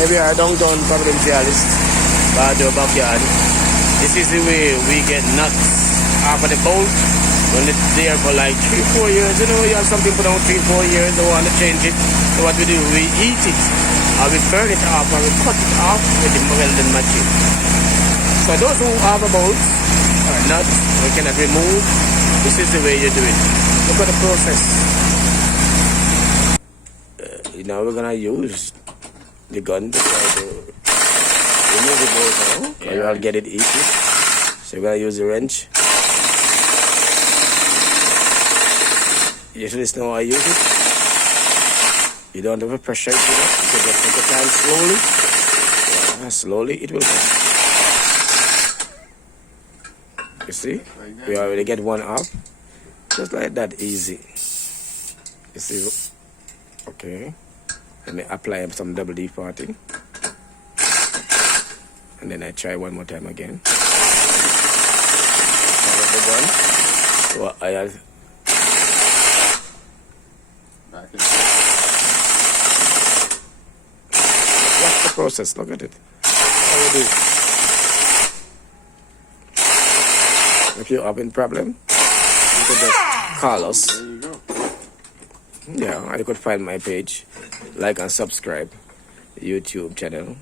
Maybe our downtown provincialist, but the backyard. This is the way we get nuts off of the bolt when it's there for like 3-4 years. You know, you have some people down 3-4 years, they want to change it. So what we do, we eat it, or we burn it off, or we cut it off with the welding machine. So those who have a bolt or nuts, we cannot remove. This is the way you do it. Look at the process. Now we're gonna use the gun to try to remove the bolt now. Yeah. You'll get it easy. So we're gonna use the wrench. Usually it's how I use it. You don't have to pressure it, you know. You can just take your time slowly. Yeah, slowly it will come. You see? We already get one up. Just like that, easy. You see? Okay. Let me apply some double D40. And then I try one more time again. So I have. Watch the process, look at it. How we do. If you're having problem, you could just call us. There you go. Yeah, you could find my page, like and subscribe, YouTube channel.